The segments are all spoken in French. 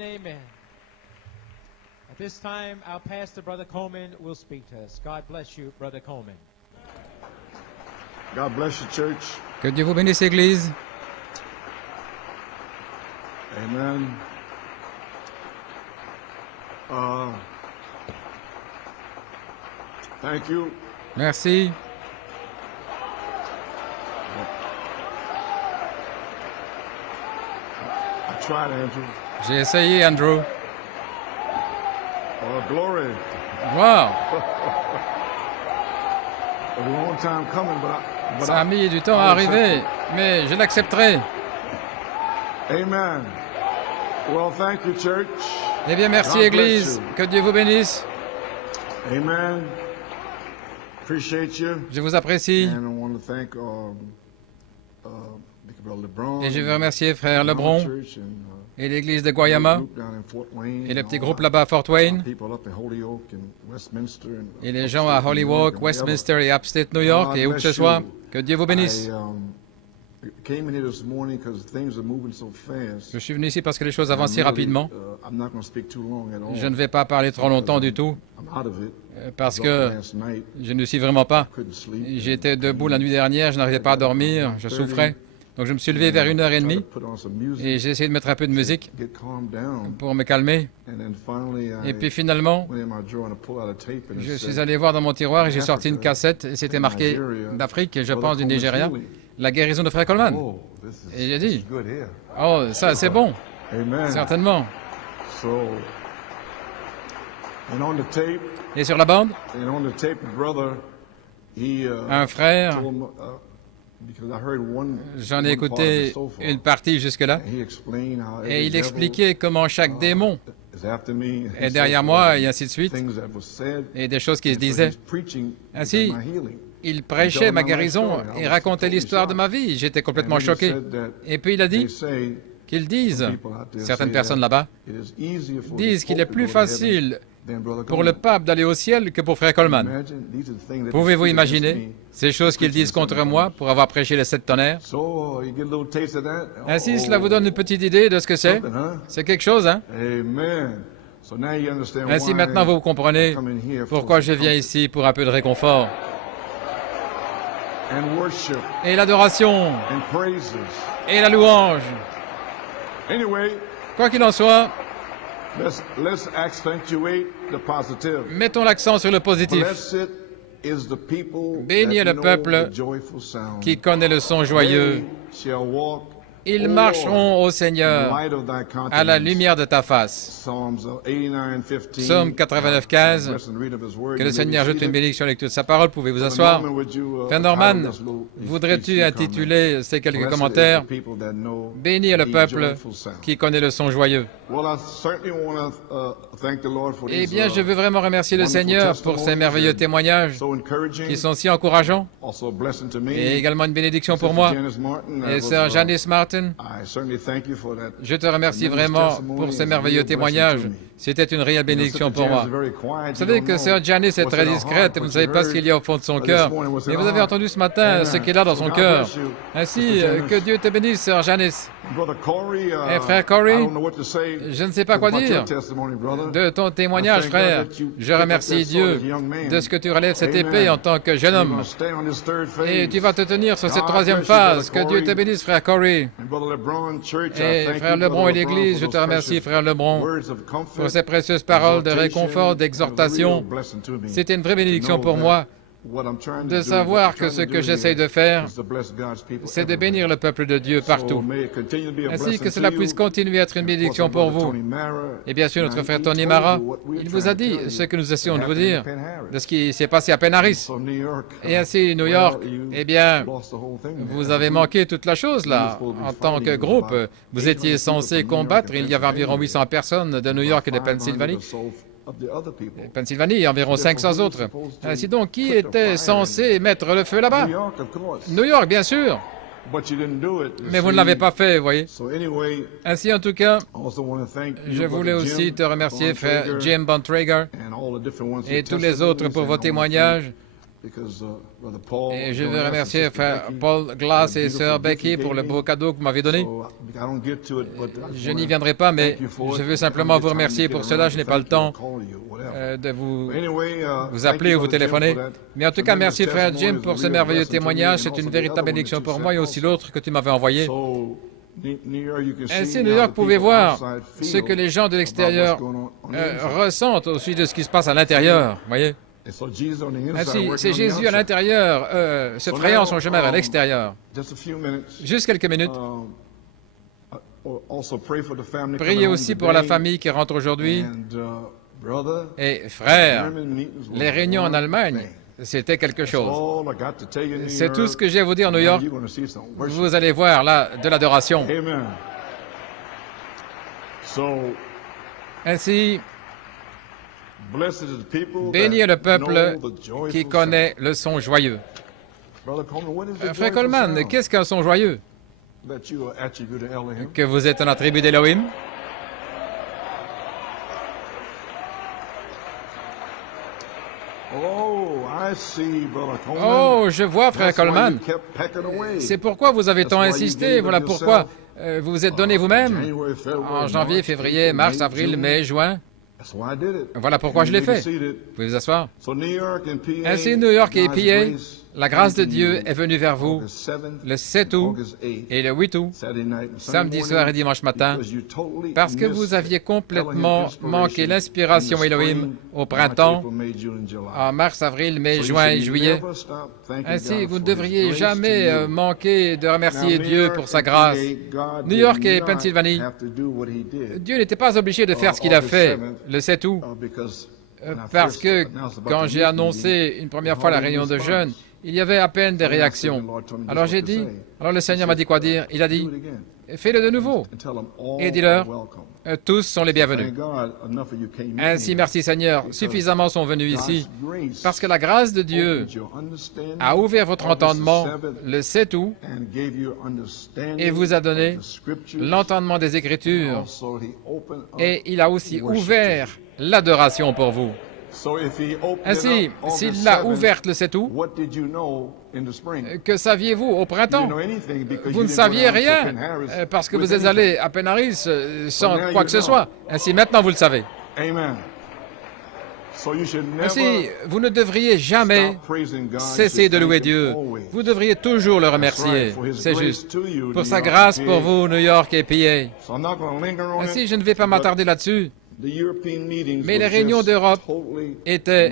Amen. At this time, our pastor, Brother Coleman, will speak to us. God bless you, Brother Coleman. God bless you, church. Que Dieu vous bénisse, Église. Amen. Thank you. Merci. I tried, Andrew. J'ai essayé, Andrew. Oh, glory. Wow. A long time coming, but Ça a mis du temps à arriver, mais je l'accepterai. Amen. Well, thank you, church. Eh bien, merci, God Église. bless you. Que Dieu vous bénisse. Amen. Appreciate you. Je vous apprécie. And I want to thank Brother LeBron Et je veux remercier Frère Lebron Church and, et l'Église de Guayama group down in Fort Wayne et le and petit all groupe our là-bas à Fort Wayne people up in Holyoke and Westminster and et les gens à Holyoke, Westminster et Upstate New York et où que ce soit. Que Dieu vous bénisse. I came in here this morning because things are moving so fast. Je suis venu ici parce que les choses avancent si rapidement. I'm not going to speak too long at all. Je ne vais pas parler trop longtemps du tout I'm out of it. parce I was que up last night, je ne suis vraiment pas. couldn't sleep. J'étais debout la nuit dernière, je n'arrivais pas à dormir, je souffrais. Donc je me suis levé vers 1h30 Tried to put on some music, et j'ai essayé de mettre un peu de musique get calmed down, pour me calmer. and then finally Et I puis finalement, went in my drawer to pull out a tape and it je suis said, allé voir dans mon tiroir et j'ai sorti une cassette et c'était marqué d'Afrique, je pense du Nigeria, la guérison de Frère Coleman. "Oh, this is, Et j'ai dit, good here." oh ça c'est bon, Amen. certainement. So, and on the tape, Et sur la bande, the brother, he un frère, told me, because I heard j'en ai one part écouté of it so far. une partie jusque-là, He explained how et every il devil expliquait comment chaque démon is after me, and est so derrière forth, moi et ainsi de suite, things that were said, et des choses qui se and so disaient. he's preaching Ainsi, my healing. il prêchait ma guérison et racontait l'histoire de ma vie. J'étais complètement And he choqué. said that Et puis il a they dit say, qu'ils disent, people out there certaines say personnes that là-bas, it is easier for disent the qu'il est Pope to plus go to heaven facile than Brother pour le Coleman. pape d'aller au ciel que pour Frère Coleman. Imagine, these are the things that Pouvez-vous they speak against imaginer me. ces choses qu'ils disent contre moi pour avoir prêché les 7 tonnerres? So, you get a little taste of that? Ainsi, cela vous donne une petite idée de ce que c'est. Something, huh? C'est quelque chose, hein? Amen. So now you understand Ainsi, why maintenant, vous comprenez I come in here for pourquoi some je viens ici pour un peu de réconfort. and worship Et l'adoration, and praises. et la louange. Anyway, Quoi qu'il en soit, let's accentuate the positive. mettons l'accent sur le positif. Blessed is the people Béni est that le know peuple the joyful sound. qui connaît le son joyeux. They shall walk, Ils O marcheront au Lord, in the Seigneur light of thy à la countenance. lumière de ta face. Psalms 89:15. Psaume 89:15. Bless and read of his word. Que le You may be Seigneur ajoute une seated. bénédiction à la lecture de sa parole. Pouvez-vous Brother asseoir. Norman, would you, Frère title Norman, this little- voudrais-tu these few intituler ces quelques comments? commentaires? Blessed is the people that know Béni est le the peuple joyful sound. qui connaît le son joyeux. Well, I certainly want to thank the Lord for Eh these, bien, je veux vraiment remercier le wonderful Seigneur pour ces testimonies merveilleux and témoignages so encouraging, qui sont si encourageants also a blessing to me. et également une bénédiction pour Sister moi. Janice Martin, that Et was, sœur Janice Martin, I certainly thank you for that. je te remercie vraiment pour ces merveilleux témoignages. C'était une réelle bénédiction pour moi. Vous savez que sœur Janice est très discrète et vous ne savez pas ce qu'il y a au fond de son cœur. Mais vous avez entendu ce matin ce qu'il y a dans son cœur. Ainsi, que Dieu te bénisse, sœur Janice. Et frère Corey, je ne sais pas quoi dire de ton témoignage, frère. Je remercie Dieu de ce que tu relèves cette épée en tant que jeune homme. Et tu vas te tenir sur cette troisième phase. Que Dieu te bénisse, frère Corey. Et frère Lebron et l'Église, je te remercie, frère Lebron, pour ces précieuses paroles de réconfort, d'exhortation. C'était une vraie bénédiction pour moi de savoir que ce que j'essaye de faire, c'est de bénir le peuple de Dieu partout. Ainsi que cela puisse continuer à être une bénédiction pour vous. Et bien sûr, notre frère Tony Mara, il vous a dit ce que nous essayons de vous dire, de ce qui s'est passé à Penn Harris. Et ainsi, New York, eh bien, vous avez manqué toute la chose là. En tant que groupe, vous étiez censé combattre. Il y avait environ 800 personnes de New York et de Pennsylvanie. Pennsylvanie et environ 500 autres. Ainsi donc, qui était censé mettre le feu là-bas? New York, bien sûr. Mais vous ne l'avez pas fait, vous voyez. Ainsi, en tout cas, je voulais aussi te remercier, frère Jim Bontrager, et tous les autres pour vos témoignages. Et je veux remercier frère Paul Glass et sœur Becky pour le beau cadeau que vous m'avez donné. Je n'y viendrai pas, mais je veux simplement vous remercier pour cela. Je n'ai pas le temps de vous appeler ou vous téléphoner. Mais en tout cas, merci frère Jim pour ce merveilleux témoignage. C'est une véritable bénédiction pour moi et aussi l'autre que tu m'avais envoyé. Ainsi, New York, vous pouvez voir ce que les gens de l'extérieur ressentent au sujet de ce qui se passe à l'intérieur. Voyez. Ainsi, c'est Jésus à l'intérieur, se frayant son chemin vers l'extérieur. Juste quelques minutes. Priez aussi pour la famille qui rentre aujourd'hui. Et frère, les réunions en Allemagne, c'était quelque chose. C'est tout ce que j'ai à vous dire, New York. Vous allez voir là de l'adoration. Ainsi, béni est le peuple qui connaît le son joyeux. Frère Coleman, qu'est-ce qu'un son joyeux? Que vous êtes un attribut d'Elohim? Oh, je vois, frère Coleman. C'est pourquoi vous avez tant insisté. Voilà pourquoi vous vous êtes donné vous-même en janvier, février, mars, avril, mai, juin. Voilà pourquoi je l'ai fait. Vous pouvez vous asseoir. Ainsi, New York et PA, la grâce de Dieu est venue vers vous le 7 août et le 8 août, samedi soir et dimanche matin, parce que vous aviez complètement manqué l'inspiration Elohim au printemps, en mars, avril, mai, juin et juillet. Ainsi, vous ne devriez jamais manquer de remercier Dieu pour sa grâce. New York et Pennsylvanie, Dieu n'était pas obligé de faire ce qu'il a fait le 7 août, parce que quand j'ai annoncé une première fois la réunion de jeunes, il y avait à peine des réactions. Alors j'ai dit, alors le Seigneur m'a dit quoi dire? Il a dit, fais-le de nouveau et dis-leur, tous sont les bienvenus. Ainsi, merci Seigneur, suffisamment sont venus ici, parce que la grâce de Dieu a ouvert votre entendement le 7 août et vous a donné l'entendement des Écritures et il a aussi ouvert l'adoration pour vous. Ainsi, s'il l'a ouverte le 7 août, que saviez-vous au printemps? Vous ne saviez rien, parce que vous êtes allé à Penn Harris sans quoi que ce soit. Ainsi, maintenant, vous le savez. Ainsi, vous ne devriez jamais cesser de louer Dieu. Vous devriez toujours le remercier. C'est juste. Pour sa grâce pour vous, New York et PA. Ainsi, je ne vais pas m'attarder là-dessus. Mais les réunions d'Europe étaient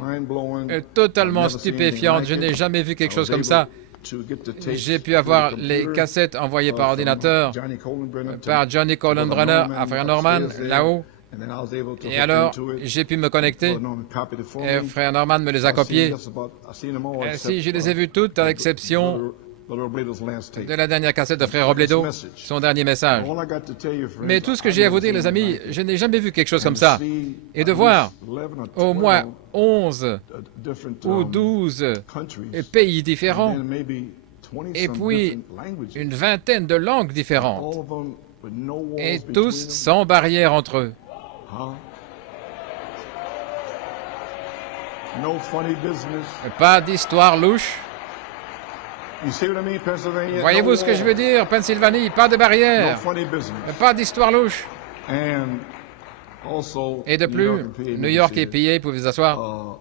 totalement stupéfiantes. Je n'ai jamais vu quelque chose comme ça. J'ai pu avoir les cassettes envoyées par ordinateur par Johnny Colin-Brenner à Frère Norman, là-haut. Et alors, j'ai pu me connecter. Et Frère Norman me les a copiées. Ainsi, je les ai vues toutes, à l'exception de la dernière cassette de Frère Robledo, son dernier message. Mais tout ce que j'ai à vous dire, les amis, je n'ai jamais vu quelque chose comme ça. Et de voir au moins 11 ou 12 pays différents, et puis une vingtaine de langues différentes, et tous sans barrière entre eux. Pas d'histoire louche. Voyez-vous ce que je veux dire, Pennsylvanie? Pas de barrière, pas d'histoire louche. Et de plus, New York et PA, pouvez vous asseoir.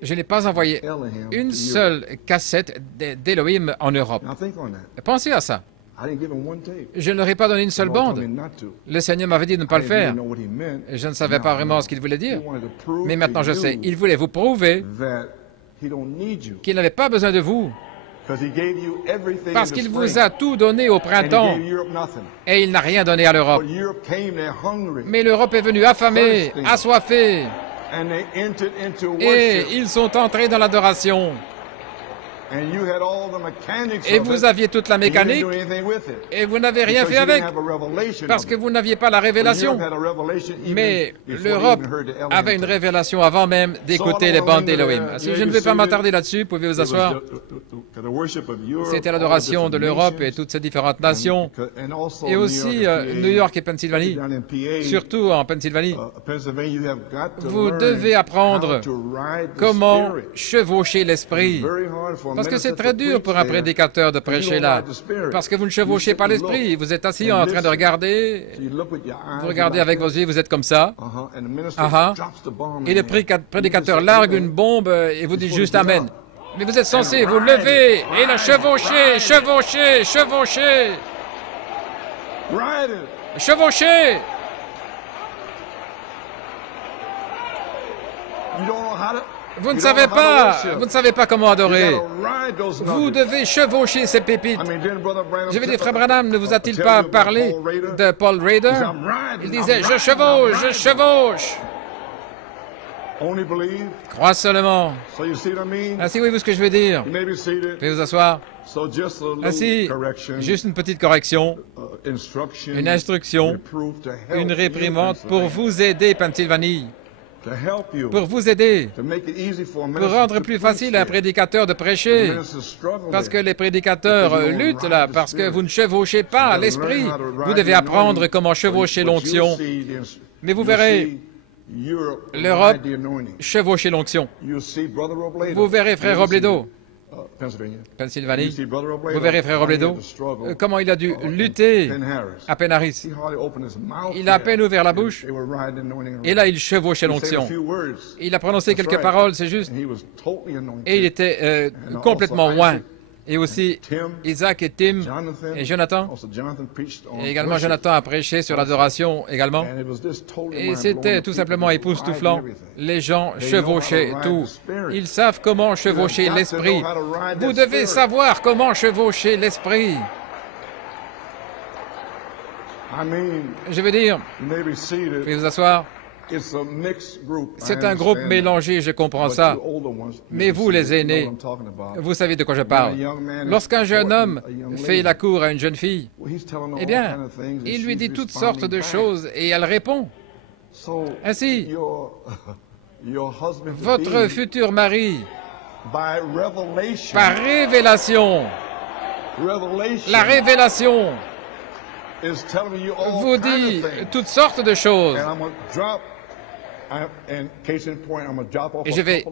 Je n'ai pas envoyé une seule cassette d'Elohim en Europe. Pensez à ça. Je ne leur ai pas donné une seule bande. Le Seigneur m'avait dit de ne pas le faire. Je ne savais pas vraiment ce qu'il voulait dire. Mais maintenant je sais. Il voulait vous prouver qu'il n'avait pas besoin de vous. Parce qu'il vous a tout donné au printemps. Et il n'a rien donné à l'Europe. Mais l'Europe est venue affamée, assoiffée. Et ils sont entrés dans l'adoration. Et vous aviez toute la mécanique et vous n'avez rien fait avec parce que vous n'aviez pas la révélation. Mais l'Europe avait une révélation avant même d'écouter les bandes d'Elohim. Si je ne vais pas m'attarder là-dessus, pouvez vous asseoir. C'était l'adoration de l'Europe et toutes ces différentes nations. Et aussi New York et Pennsylvanie, surtout en Pennsylvanie. Vous devez apprendre comment chevaucher l'esprit. Parce que c'est très dur pour un prédicateur de prêcher là. Parce que vous ne chevauchez pas l'esprit. Vous êtes assis en train de regarder. Vous regardez avec vos yeux, vous êtes comme ça. Et le prédicateur largue une bombe et vous dit juste Amen. Mais vous êtes censé vous lever et la chevaucher, chevaucher, chevaucher. Chevaucher. Vous ne savez pas comment adorer. Vous devez chevaucher ces pépites. Je vais dire, Frère Branham, ne vous a-t-il pas parlé de Paul Rader? Il disait, je chevauche, je chevauche. Crois seulement. Ainsi, voyez-vous ce que je veux dire? Veuillez vous asseoir. Ainsi, juste une petite correction, une instruction, une réprimande pour vous aider, Pennsylvanie. Pour vous aider, pour rendre plus facile à un prédicateur de prêcher. Parce que les prédicateurs luttent là, parce que vous ne chevauchez pas l'esprit. Vous devez apprendre comment chevaucher l'onction. Mais vous verrez, l'Europe chevaucher l'onction. Vous verrez Frère Robledo, Pennsylvanie. Vous verrez Frère Robledo, comment il a dû lutter à Penn Harris. Il a à peine ouvert la bouche, et là il chevauchait l'onction. Il a prononcé quelques paroles, c'est juste, et il était complètement loin. Et aussi Isaac et Tim et Jonathan. Et également Jonathan a prêché sur l'adoration également. Et c'était tout simplement époustouflant. Les gens chevauchaient tout. Ils savent comment chevaucher l'esprit. Vous devez savoir comment chevaucher l'esprit. Je veux dire, veuillez vous asseoir. C'est un groupe mélangé, je comprends ça. Mais vous, les aînés, vous savez de quoi je parle. Lorsqu'un jeune homme fait la cour à une jeune fille, eh bien, il lui dit toutes sortes de choses et elle répond. Ainsi, votre futur mari, par révélation, la révélation, vous dit toutes sortes de choses. Et je vais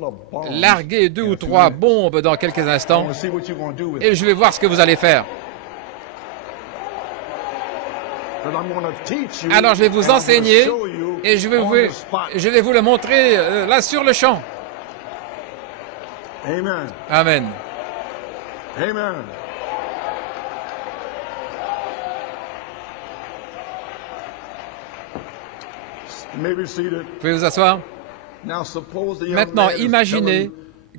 larguer 2 ou 3 bombes dans quelques instants et je vais voir ce que vous allez faire. Alors je vais vous enseigner et je vais vous le montrer là sur le champ. Amen. Amen. Vous pouvez vous asseoir? Maintenant, imaginez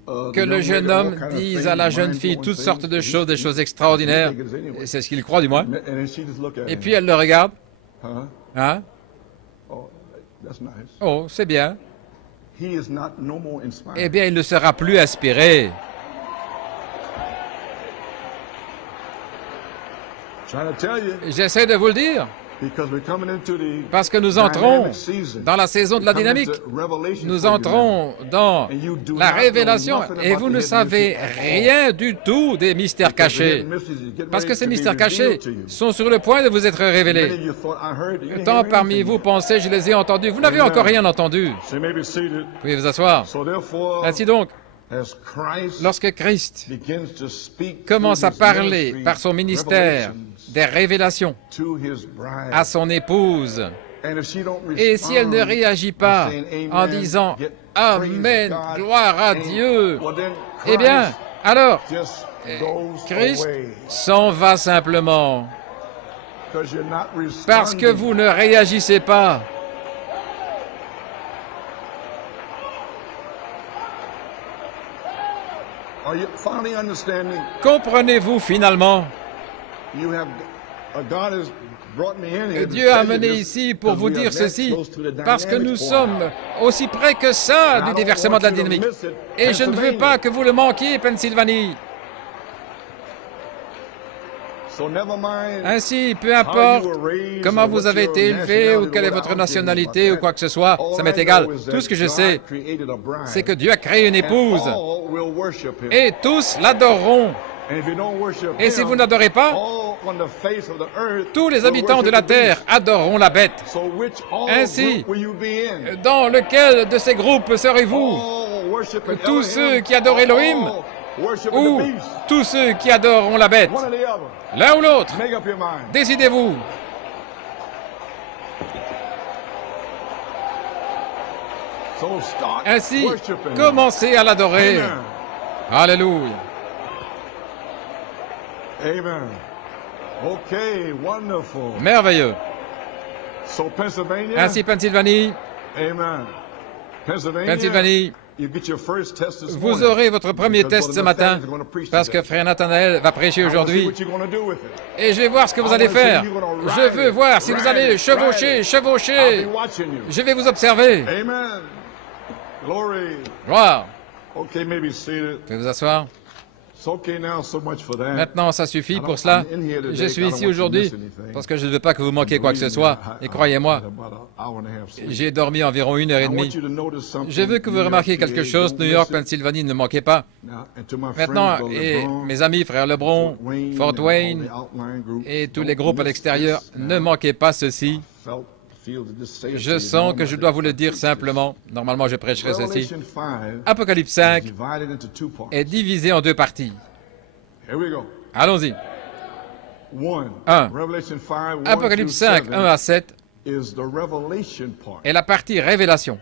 que le jeune homme dise à la jeune fille toutes sortes de choses, des choses extraordinaires. C'est ce qu'il croit, du moins. Et puis elle le regarde. Hein? Oh, c'est bien. Eh bien, il ne sera plus inspiré. J'essaie de vous le dire. Parce que nous entrons dans la saison de la dynamique. Nous entrons dans la révélation et vous ne savez rien du tout des mystères cachés. Parce que ces mystères cachés sont sur le point de vous être révélés. Tant parmi vous pensez, je les ai entendus. Vous n'avez encore rien entendu. Vous pouvez vous asseoir. Ainsi donc, lorsque Christ commence à parler par son ministère des révélations à son épouse, et si elle ne réagit pas en disant « Amen, gloire à Dieu », eh bien, alors, Christ s'en va simplement, parce que vous ne réagissez pas. Comprenez-vous finalement? Dieu a amené ici pour vous dire ceci, parce que nous sommes aussi près que ça du déversement de la dynamique. Et je ne veux pas que vous le manquiez, Pennsylvanie. Ainsi, peu importe comment vous avez été élevé ou quelle est votre nationalité ou quoi que ce soit, ça m'est égal. Tout ce que je sais, c'est que Dieu a créé une épouse et tous l'adoreront. Et si vous n'adorez pas, tous les habitants de la terre adoreront la bête. Ainsi, dans lequel de ces groupes serez-vous? Tous ceux qui adorent Elohim ou tous ceux qui adoreront la bête? L'un ou l'autre. Décidez-vous. Ainsi, commencez à l'adorer. Alléluia. Amen. Okay, wonderful. Merveilleux. So Pennsylvania. Ainsi, Pennsylvanie. Amen. Pennsylvanie. Vous aurez votre premier test ce matin parce que frère Nathanaël va prêcher aujourd'hui. Et je vais voir ce que vous allez faire. Je veux voir si vous allez chevaucher. Je vais vous observer. Gloire. Pouvez vous asseoir. Maintenant, ça suffit pour cela. Je suis ici aujourd'hui parce que je ne veux pas que vous manquiez quoi que ce soit. Et croyez-moi, j'ai dormi environ 1h30. Je veux que vous remarquiez quelque chose. New York, Pennsylvanie, ne manquez pas. Maintenant, et mes amis, frère Lebron, Fort Wayne et tous les groupes à l'extérieur, ne manquez pas ceci. Je sens que je dois vous le dire simplement. Normalement, je prêcherai ceci. Apocalypse 5 est divisé en deux parties. Allons-y. 1. Apocalypse 5, 1 à 7 est la partie révélation.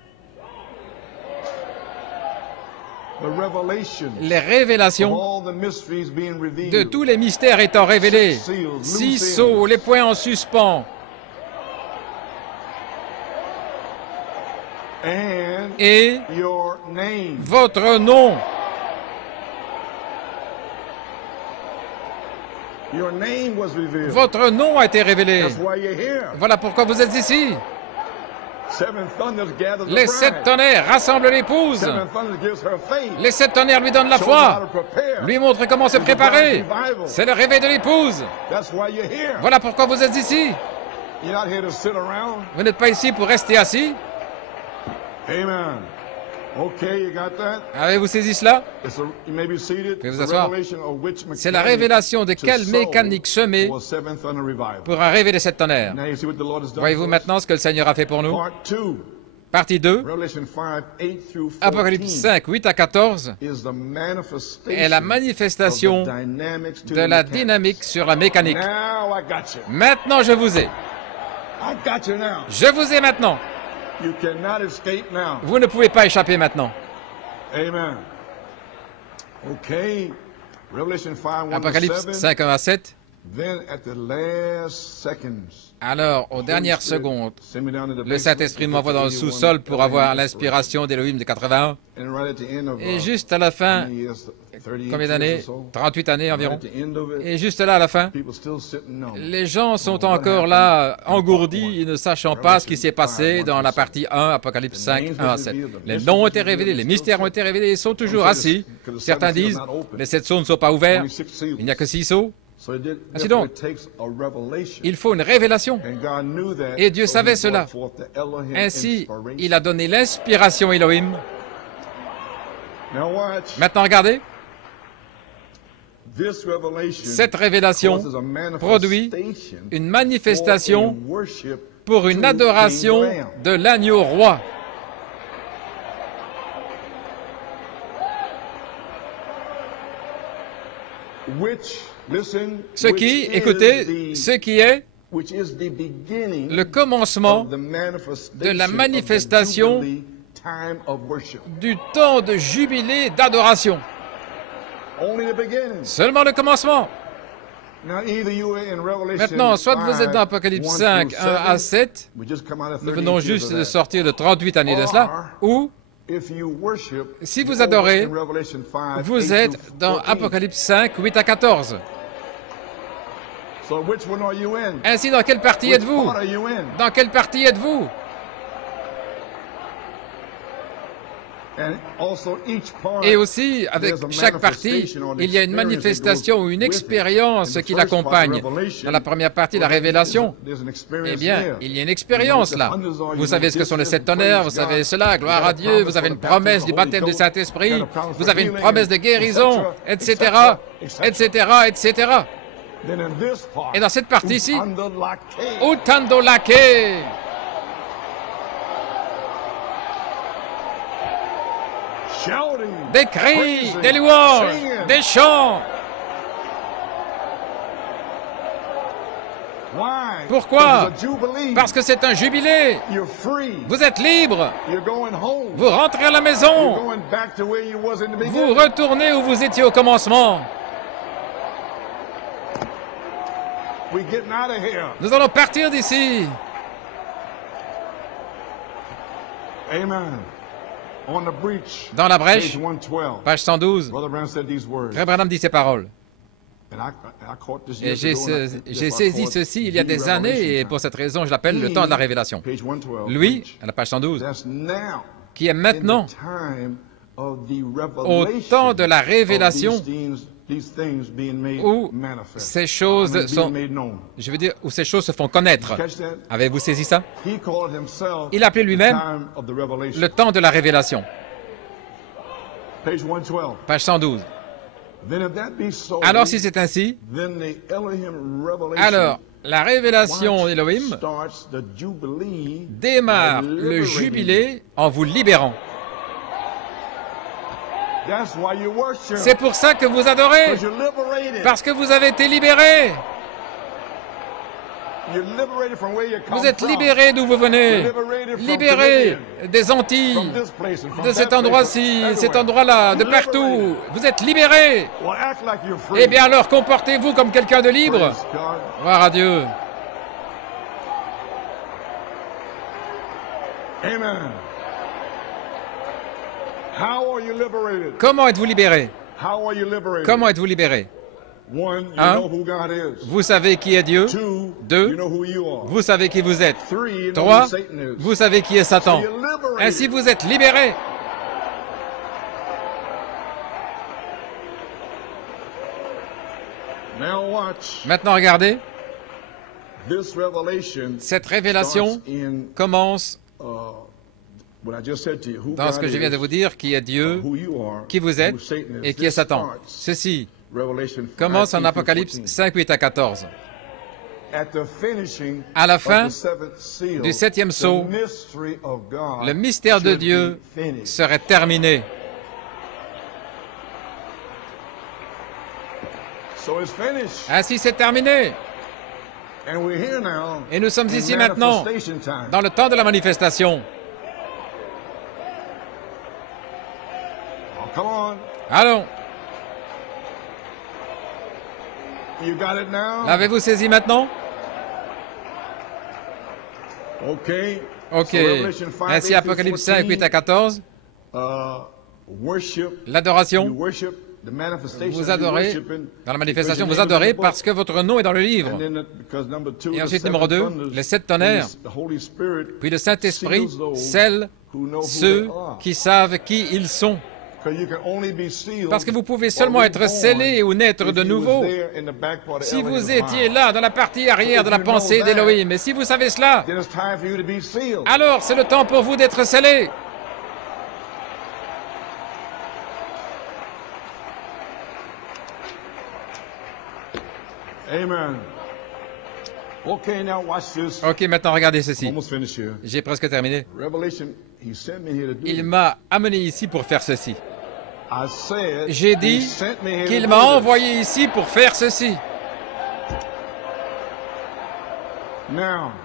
Les révélations de tous les mystères étant révélés. 6 sceaux, les points en suspens. Et votre nom. Votre nom a été révélé. Voilà pourquoi vous êtes ici. Les 7 tonnerres rassemblent l'épouse. Les 7 tonnerres lui donnent la foi. Lui montrent comment se préparer. C'est le réveil de l'épouse. Voilà pourquoi vous êtes ici. Vous n'êtes pas ici pour rester assis. Amen. Okay, you got that? Avez-vous saisi cela? You may be seated. Pouvez vous asseoir. C'est la révélation de quelle mécanique semer pour un réveil de 7 tonnerres. Voyez-vous maintenant ce que le Seigneur a fait pour nous? Partie 2, Apocalypse 5, 8 à 14, est la manifestation de la dynamique sur la mécanique. Maintenant, je vous ai. Je vous ai maintenant. Vous ne pouvez pas échapper maintenant. Amen. Apocalypse 5, 1 à 7. Alors, aux dernières secondes, le Saint-Esprit m'envoie dans le sous-sol pour avoir l'inspiration d'Élohim de 81. Et juste à la fin, combien d'années? 38 années environ. Et juste là, à la fin, les gens sont encore là, engourdis, ne sachant pas ce qui s'est passé dans la partie 1, Apocalypse 5, 1 à 7. Les noms ont été révélés, les mystères ont été révélés, ils sont toujours assis. Certains disent, les 7 sceaux ne sont pas ouverts, il n'y a que 6 sceaux. Ainsi donc, il faut une révélation. Et Dieu savait cela. Ainsi, il a donné l'inspiration Elohim. Maintenant, regardez. Cette révélation produit une manifestation pour une adoration de l'agneau roi. Ce qui, écoutez, ce qui est le commencement de la manifestation du temps de jubilé d'adoration. Seulement le commencement. Maintenant, soit vous êtes dans Apocalypse 5, 1 à 7, nous venons juste de sortir de 38 années de cela, ou si vous adorez, vous êtes dans Apocalypse 5, 8 à 14. Ainsi, dans quelle partie êtes-vous? Dans quelle partie êtes-vous? Et aussi, avec chaque partie, il y a une manifestation ou une expérience qui l'accompagne. Dans la première partie, la révélation, eh bien, il y a une expérience là. Vous savez ce que sont les 7 tonnerres, vous savez cela, gloire à Dieu, vous avez une promesse du baptême du Saint-Esprit, vous avez une promesse de guérison, etc., etc., etc. Et dans cette partie-ci, Utando Lake, des cris, des louanges, des chants. Pourquoi? Parce que c'est un jubilé. Vous êtes libre. Vous rentrez à la maison. Vous retournez où vous étiez au commencement. Nous allons partir d'ici. Dans la brèche, page 112, Frère Branham dit ces paroles. Et j'ai saisi ceci il y a des années, et pour cette raison, je l'appelle le temps de la révélation. Lui, à la page 112, qui est maintenant au temps de la révélation, où ces choses sont, je veux dire, où ces choses se font connaître. Avez-vous saisi ça? Il appelait lui-même le temps de la révélation. Page 112. Alors, si c'est ainsi, alors la révélation d'Elohim démarre le jubilé en vous libérant. C'est pour ça que vous adorez, parce que vous avez été libérés. Vous êtes libérés d'où vous venez, libérés des Antilles, de cet endroit-ci, cet endroit-là, de partout. Vous êtes libérés. Eh bien alors, comportez-vous comme quelqu'un de libre. Gloire à Dieu. Amen. Comment êtes-vous libérés? Comment êtes-vous libérés? 1. Vous savez qui est Dieu. 2. Vous savez qui vous êtes. 3. Vous savez qui est Satan. Ainsi, vous êtes libérés. Maintenant, regardez. Cette révélation commence dans ce que je viens de vous dire, qui est Dieu, qui vous êtes et qui est Satan. Ceci commence en Apocalypse 5, 8 à 14. À la fin du 7e sceau, le mystère de Dieu serait terminé. Ainsi, c'est terminé. Et nous sommes ici maintenant, dans le temps de la manifestation. Allons. L'avez-vous saisi maintenant? Ok. Ainsi, Apocalypse 5, 8 à 14. L'adoration. Vous adorez, dans la manifestation, vous adorez parce que votre nom est dans le livre. Et ensuite, numéro 2, les 7 tonnerres. Puis le Saint-Esprit scelle ceux qui savent qui ils sont. Parce que vous pouvez seulement être scellé ou naître de nouveau si vous étiez là, dans la partie arrière de la pensée d'Élohim. Et si vous savez cela, alors c'est le temps pour vous d'être scellé. Amen. Ok, maintenant regardez ceci. J'ai presque terminé. Il m'a amené ici pour faire ceci. J'ai dit qu'il m'a envoyé ici pour faire ceci.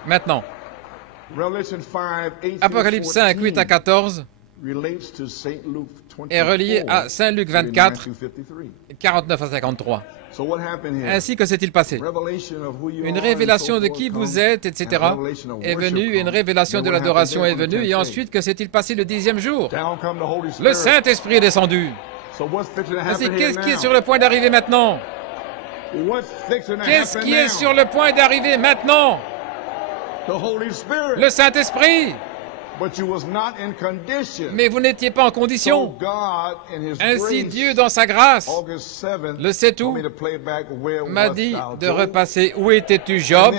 Maintenant, Apocalypse 5, 8 à 14 est relié à Saint Luc 24, 49 à 53. Ainsi, que s'est-il passé? Une révélation de qui vous êtes, etc. est venue, une révélation de l'adoration est venue, et ensuite, que s'est-il passé le 10e jour? Le Saint-Esprit est descendu. Ainsi, qu'est-ce qui est sur le point d'arriver maintenant? Qu'est-ce qui est sur le point d'arriver maintenant? Le Saint-Esprit. Mais vous n'étiez pas en condition. Ainsi, Dieu, dans sa grâce, le 7 août, m'a dit de repasser « Où étais-tu, Job ?»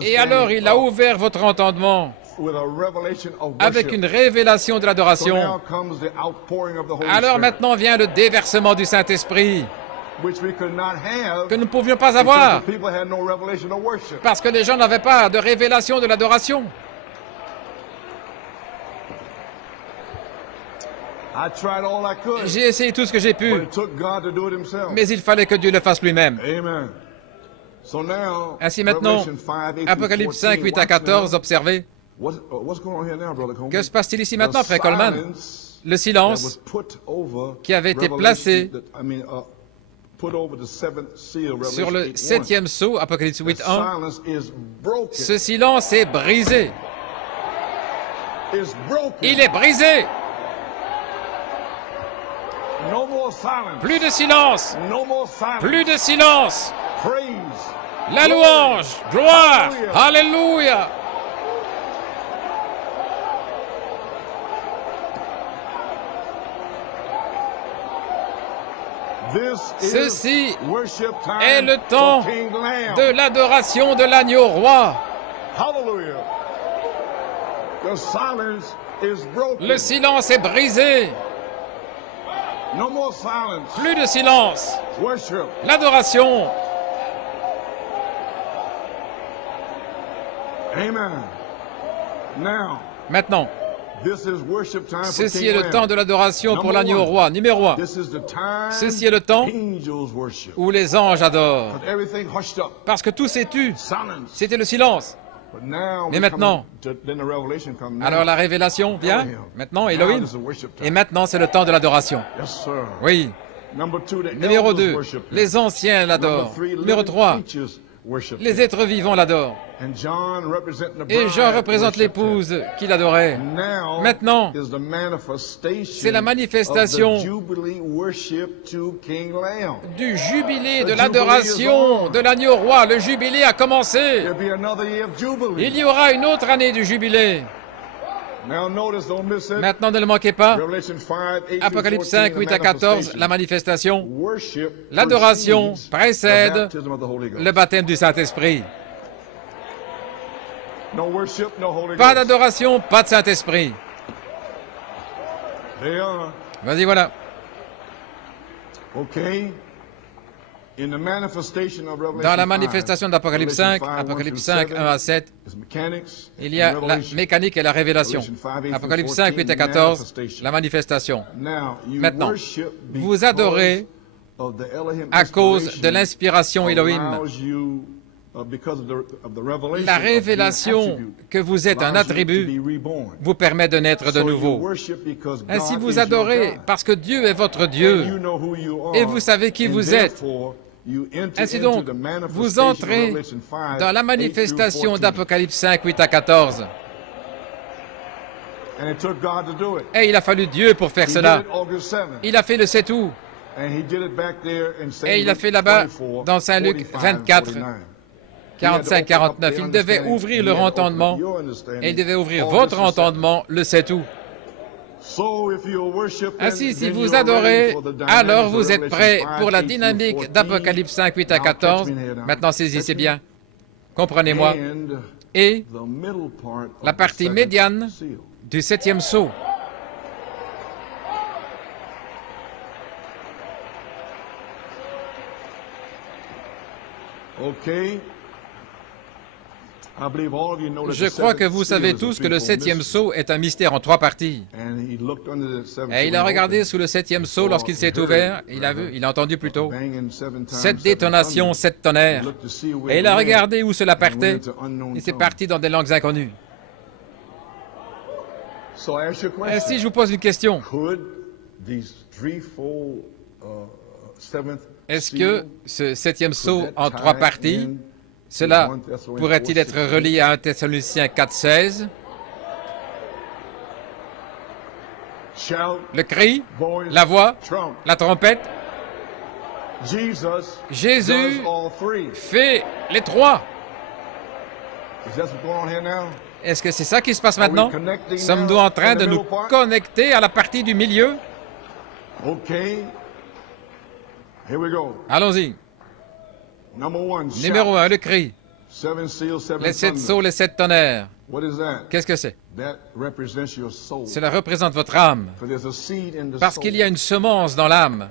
Et alors, il a ouvert votre entendement avec une révélation de l'adoration. Alors maintenant vient le déversement du Saint-Esprit, que nous ne pouvions pas avoir, parce que les gens n'avaient pas de révélation de l'adoration. J'ai essayé tout ce que j'ai pu, mais il fallait que Dieu le fasse lui-même. Ainsi maintenant, Apocalypse 5, 8 à 14, observez. Que se passe-t-il ici maintenant, frère Coleman? Le silence qui avait été placé sur le 7e sceau, Apocalypse 8, 1, ce silence est brisé. Il est brisé. Plus de silence. Plus de silence. La louange, gloire, alléluia. Ceci est le temps de l'adoration de l'agneau roi. Le silence est brisé. Plus de silence. L'adoration. Maintenant, ceci est le temps de l'adoration pour l'agneau roi. Numéro 1. Ceci est le temps où les anges adorent. Parce que tout s'est tu. C'était le silence. Mais maintenant, alors la révélation vient. Maintenant, Elohim. Et maintenant, c'est le temps de l'adoration. Oui. Numéro 2. Les anciens l'adorent. Numéro 3. Les êtres vivants l'adorent. Et Jean représente l'épouse qui l'adorait. Maintenant, c'est la manifestation du jubilé de l'adoration de l'agneau roi. Le jubilé a commencé. Il y aura une autre année du jubilé. Maintenant, ne le manquez pas. Apocalypse 5, 8 à 14, la manifestation. L'adoration précède le baptême du Saint-Esprit. Pas d'adoration, pas de Saint-Esprit. Vas-y, voilà. Dans la manifestation d'Apocalypse 5, Apocalypse 5, 1 à 7, il y a la mécanique et la révélation. Apocalypse 5, 8 à 14, la manifestation. Maintenant, vous adorez à cause de l'inspiration Elohim. La révélation que vous êtes un attribut vous permet de naître de nouveau. Ainsi vous adorez parce que Dieu est votre Dieu et vous savez qui vous êtes. Ainsi donc, vous entrez dans la manifestation d'Apocalypse 5, 8 à 14. Et il a fallu Dieu pour faire cela. Il a fait le 7 août. Et il a fait là-bas dans Saint Luc 24. 45-49, il devait ouvrir leur entendement et il devait ouvrir votre entendement le 7 août. Ainsi, si vous adorez, alors vous êtes prêts pour la dynamique d'Apocalypse 5, 8 à 14. Maintenant, saisissez bien, comprenez-moi. Et la partie médiane du 7e sceau. Je crois que vous savez tous que le 7e sceau est un mystère en 3 parties. Et il a regardé sous le 7e sceau lorsqu'il s'est ouvert, il a entendu plutôt 7 détonations, 7 tonnerres. Et il a regardé où cela partait, et c'est parti dans des langues inconnues. Et si je vous pose une question, est-ce que ce 7e sceau en 3 parties, cela pourrait-il être relié à 1 Thessaloniciens 4,16? Le cri, la voix, la trompette. Jésus fait les 3. Est-ce que c'est ça qui se passe maintenant? Sommes-nous en train de nous connecter à la partie du milieu? Allons-y. Numéro 1, le cri. Les 7 sceaux, les 7 tonnerres. Qu'est-ce que c'est? Cela représente votre âme. Parce qu'il y a une semence dans l'âme.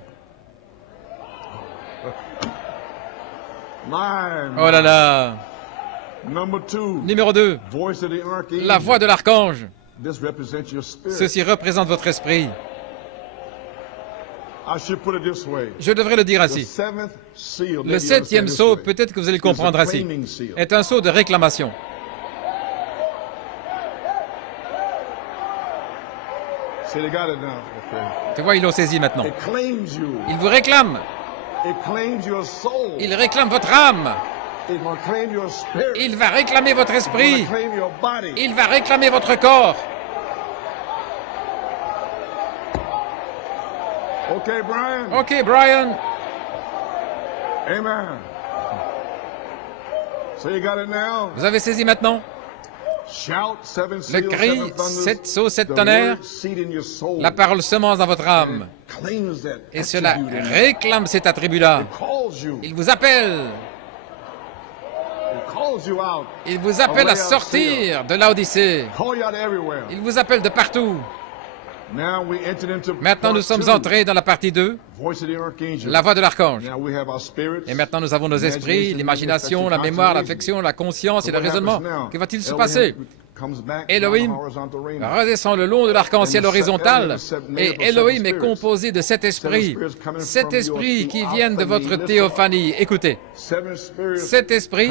Oh là là! Numéro 2, la voix de l'archange. Ceci représente votre esprit. Je devrais le dire ainsi. Le 7e sceau, peut-être que vous allez le comprendre ainsi, est un sceau de réclamation. Tu vois, ils l'ont saisi maintenant. Il vous réclame. Il réclame votre âme. Il va réclamer votre esprit. Il va réclamer votre corps. OK, Brian. Amen. Vous avez saisi maintenant? Le cri, 7 sceaux, 7 tonnerres, la parole semence dans votre âme. Et cela réclame cet attribut-là. Il vous appelle. Il vous appelle à sortir de l'Odyssée. Il vous appelle de partout. Maintenant, nous sommes entrés dans la partie 2, la voix de l'archange. Et maintenant, nous avons nos esprits, l'imagination, la mémoire, l'affection, la conscience et le raisonnement. Que va-t-il se passer? Elohim redescend le long de l'arc-en-ciel horizontal, et Elohim est composé de 7 esprits. 7 esprits qui viennent de votre théophanie. Écoutez, 7 esprits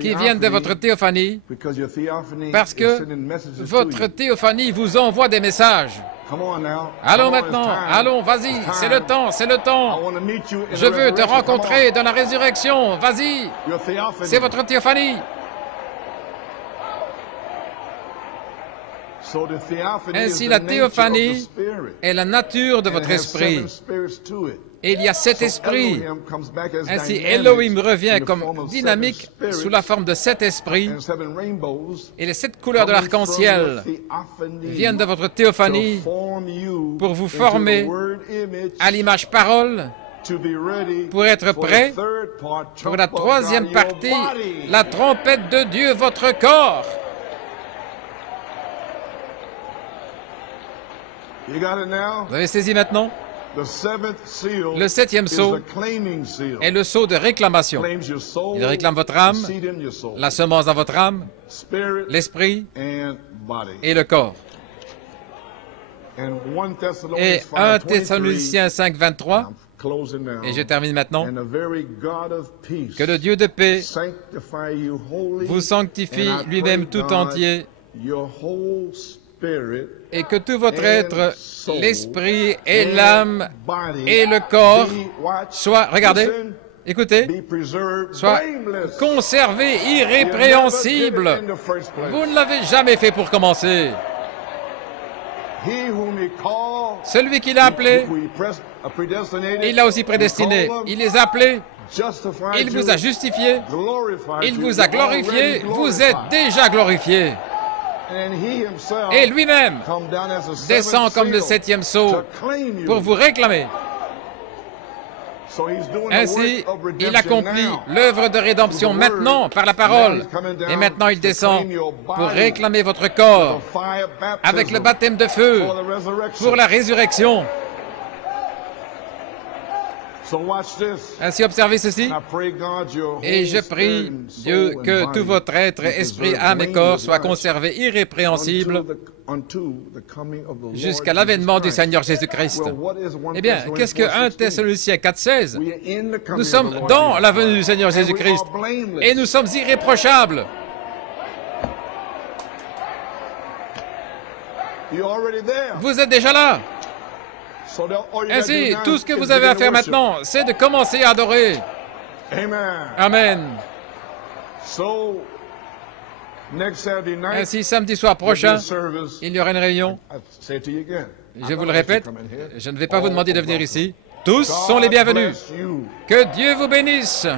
qui viennent de votre théophanie, parce que votre théophanie vous envoie des messages. Allons maintenant, allons, vas-y, c'est le temps, c'est le temps. Je veux te rencontrer dans la résurrection, vas-y, c'est votre théophanie. Ainsi, la théophanie est la nature de votre esprit. Et il y a 7 esprits. Ainsi, Elohim revient comme dynamique sous la forme de 7 esprits. Et les 7 couleurs de l'arc-en-ciel viennent de votre théophanie pour vous former à l'image parole, pour être prêt pour la 3e partie, la trompette de Dieu, votre corps. Vous avez saisi maintenant? Le 7e sceau est le sceau de réclamation. Il réclame votre âme, la semence dans votre âme, l'esprit et le corps. Et 1 Thessaloniciens 5, 23, et je termine maintenant, que le Dieu de paix vous sanctifie lui-même tout entier, et que tout votre être, l'esprit et l'âme et le corps soient, regardez, écoutez, soient conservés irrépréhensibles. Vous ne l'avez jamais fait pour commencer. Celui qui l'a appelé, il l'a aussi prédestiné. Il les a appelés. Il vous a justifié. Il vous a glorifié. Vous êtes déjà glorifié. Et lui-même descend comme le 7e sceau pour vous réclamer. Ainsi, il accomplit l'œuvre de rédemption maintenant par la parole. Et maintenant, il descend pour réclamer votre corps avec le baptême de feu pour la résurrection. Ainsi, observez ceci. Et je prie, Dieu, que tout votre être, esprit, âme et corps soient conservés irrépréhensibles jusqu'à l'avènement du Seigneur Jésus-Christ. Eh bien, qu'est-ce que 1 Thessaloniciens 4,16? Nous sommes dans la venue du Seigneur Jésus-Christ et nous sommes irréprochables. Vous êtes déjà là. Ainsi, tout ce que vous avez à faire maintenant, c'est de commencer à adorer. Amen. Ainsi, samedi soir prochain, il y aura une réunion. Je vous le répète, je ne vais pas vous demander de venir ici. Tous sont les bienvenus. Que Dieu vous bénisse.